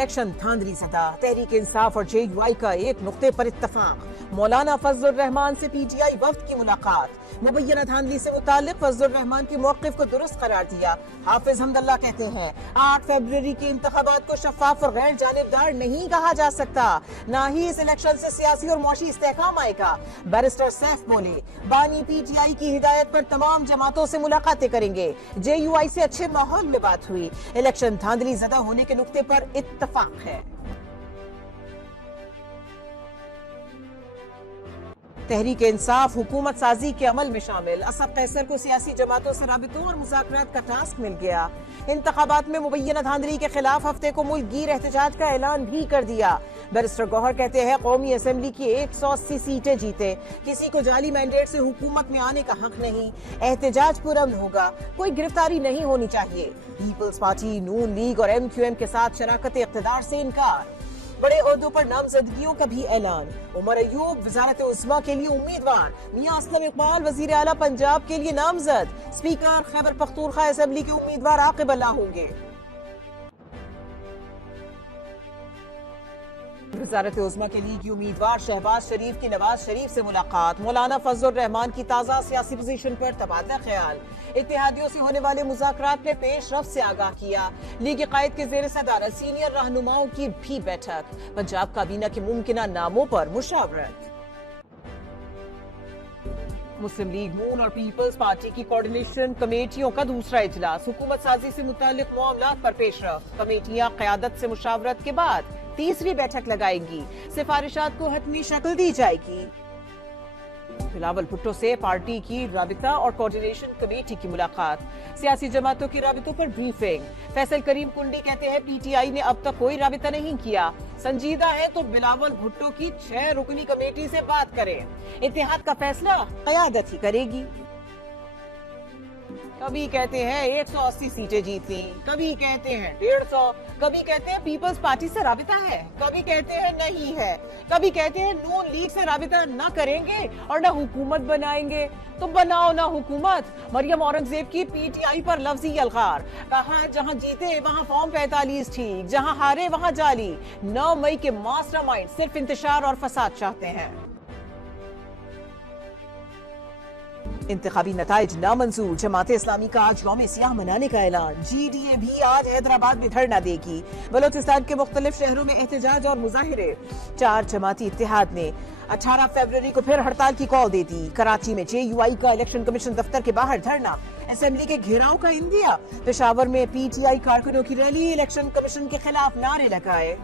Election دھاندلی زدہ، تحریک انصاف اور جے you آئی کا ایک نقطے پر اتفاق، مولانا فضل الرحمان سے پی ٹی آئی وفد کی ملاقات، مبینہ دھاندلی سے متعلق فضل الرحمان کے موقف کو درست قرار دیا۔ حافظ حمد اللہ کہتے ہیں 8 فروری کے انتخابات کو شفاف اور غیر جانبدار نہیں کہا جا سکتا، نہ ہی اس الیکشن سے سیاسی اور معاشی استحکام آئے گا۔ بیرسٹر سیف بولے بانی پی ٹی آئی کی ہدایت پر تمام جماعتوں سے ملاقاتیں کریں گے، جے یو آئی سے اچھے ماحول میں بات ہوئی، الیکشن دھاندلی زدہ ہونے کے نقطے پر اتفاق ہے۔ تحریک انصاف حکومت سازی کے عمل میں شامل، اسد قیصر کو سیاسی جماعتوں سے رابطوں اور مذاکرات کا ٹاسک مل گیا۔ انتخابات میں مبینہ دھاندلی کے خلاف ہفتے کو ملک گیر احتجاج کا اعلان بھی کر دیا۔ بیرسٹر گوہر کہتے ہیں قومی اسمبلی کی 180 سیٹیں جیتے، کسی کو جعلی مینڈیٹ سے حکومت میں آنے کا حق نہیں، احتجاج پرامن ہوگا، کوئی گرفتاری نہیں ہونی چاہیے۔ پیپلز پارٹی، نون لیگ اور ایم کیو ایم کے ساتھ شراکت اقتدار سے انکار، بڑے عہدوں پر نامزدگیوں کا بھی اعلان، عمر ایوب وزارت عظمیٰ کے لیے امیدوار، میاں اسلم اقبال وزیر اعلیٰ پنجاب کے لیے نامزد، اسپیکر خیبر پختونخوا اسمبلی کے امیدوار عاقب اللہ ہوں گے۔ وزارت عظمیٰ کے لیے کی امیدوار شہباز شریف کی نواز شریف سے ملاقات، مولانا فضل الرحمان کی تازہ سیاسی پوزیشن پر تبادلہ خیال، اتحادیوں سے ہونے والے مذاکرات میں پیش رفت سے آگاہ کیا، لیگ قائد کے زیر صدارت سینئر رہنماؤں کی بھی بیٹھک، پنجاب کابینہ کے ممکنہ ناموں پر مشاورت۔ مسلم لیگ نون اور پیپلز پارٹی کی کوارڈینیشن کمیٹیوں کا دوسرا اجلاس، حکومت سازی سے متعلق معاملات پر پیش رفت، کمیٹیاں قیادت سے مشاورت کے بعد تیسری بیٹھک لگائیں گی، سفارشات کو حتمی شکل دی جائے گی۔ بلاول بھٹو سے پارٹی کی رابطہ اور کوارڈینیشن کمیٹی کی ملاقات، سیاسی جماعتوں کی رابطوں پر بریفنگ، فیصل کریم کنڈی کہتے ہیں پی ٹی آئی نے اب تک کوئی رابطہ نہیں کیا، سنجیدہ ہے تو بلاول بھٹو کی 6 رکنی کمیٹی سے بات کریں، اتحاد کا فیصلہ قیادت ہی کرے گی۔ کبھی کہتے ہیں 180 سیٹیں جیتی، کبھی کہتے ہیں 150، کبھی کہتے ہیں پیپلز پارٹی سے رابطہ ہے، کبھی کہتے ہیں نہیں ہے، کبھی کہتے ہیں نون لیگ سے رابطہ نہ کریں گے اور نہ حکومت بنائیں گے، تو بناؤ نہ حکومت۔ مریم اورنگزیب کی پی ٹی آئی پر لفظی الغار، کہا جہاں جیتے وہاں فارم 45 ٹھیک، جہاں ہارے وہاں جعلی، 9 مئی کے ماسٹر مائنڈ صرف انتشار اور فساد چاہتے ہیں۔ انتخابی نتائج نامنظور، جماعت اسلامی کا آج یوم سیاہ منانے کا اعلان، جی ڈی اے بھی آج حیدرآباد میں دھرنا دے گی، بلوچستان کے مختلف شہروں میں احتجاج اور مظاہرے، 4 جماعتی اتحاد نے 18 فروری کو پھر ہڑتال کی کال دے دی، کراچی میں جے یو آئی کا الیکشن کمیشن دفتر کے باہر دھرنا، اسمبلی کے گھیراؤ کا اندیا، پشاور میں پی ٹی آئی کارکنوں کی ریلی، الیکشن کمیشن کے خلاف نعرے لگائے۔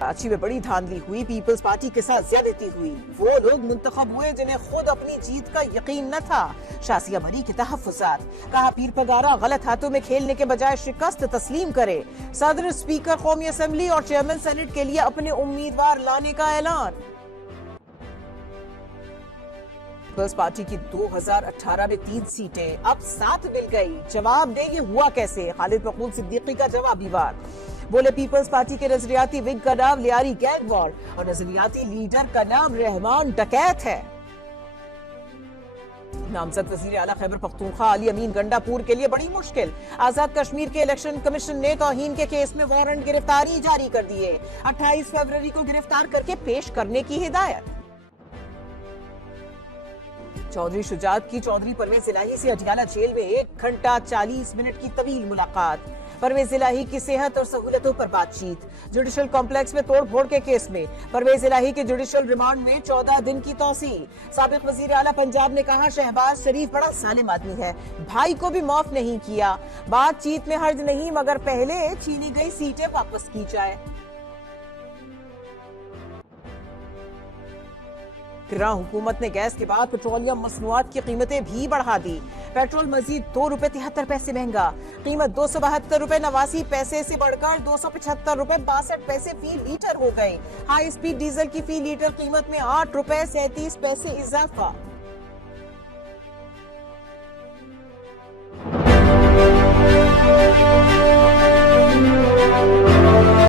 کراچی میں بڑی دھاندلی ہوئی، پیپلز پارٹی کے ساتھ زیادتی ہوئی، وہ لوگ منتخب ہوئے جنہیں خود اپنی جیت کا یقین نہ تھا، شازیہ مری کے تحفظات، کہا پیر پگارا غلط ہاتھوں میں کھیلنے کے بجائے شکست تسلیم کرے، صدر اسپیکر قومی اسمبلی اور چیئرمین سینٹ کے لیے اپنے امیدوار لانے کا اعلان۔ پیپلز پارٹی کی 2018 میں 3 سیٹیں، اب 7 مل گئی، جواب دے یہ ہوا کیسے؟ خالد مقبول صدیقی کا جوابی وار، بولے پیپلز پارٹی کے نظریاتی وگ کا نام لیاری گینگ وار اور نظریاتی لیڈر کا نام رحمان ڈکیت ہے۔ نامزد وزیر اعلیٰ خیبر پختونخوا علی امین گنڈا پور کے لیے بڑی مشکل، آزاد کشمیر کے الیکشن کمیشن نے توہین کے کیس میں وارنٹ گرفتاری جاری کر دیے، 28 فروری کو گرفتار کر کے پیش کرنے کی ہدایت۔ چودھری شجاعت کی چودھری پرویز الہی سے اڈیالہ جیل میں 1 گھنٹہ 40 منٹ کی طویل ملاقات، پرویز الہی کی صحت اور سہولتوں پر بات چیت، جوڈیشل کمپلیکس میں توڑ پھوڑ کے کیس میں پرویز الہی کے جوڈیشل ریمانڈ میں 14 دن کی توسیع، سابق وزیر اعلیٰ پنجاب نے کہا شہباز شریف بڑا ظالم آدمی ہے، بھائی کو بھی معاف نہیں کیا، بات چیت میں حرج نہیں مگر پہلے چھینی گئی سیٹیں واپس کی جائے۔ گراں حکومت نے گیس کے بعد پیٹرولیم مصنوعات کی قیمتیں بھی بڑھا دی، پیٹرول مزید 2 روپے 73 پیسے مہنگا، قیمت 272 روپے 89 پیسے سے بڑھ کر 275 روپے 62 پیسے فی لیٹر ہو گئی، ہائی اسپیڈ ڈیزل کی فی لیٹر قیمت میں 8 روپے 37 پیسے اضافہ۔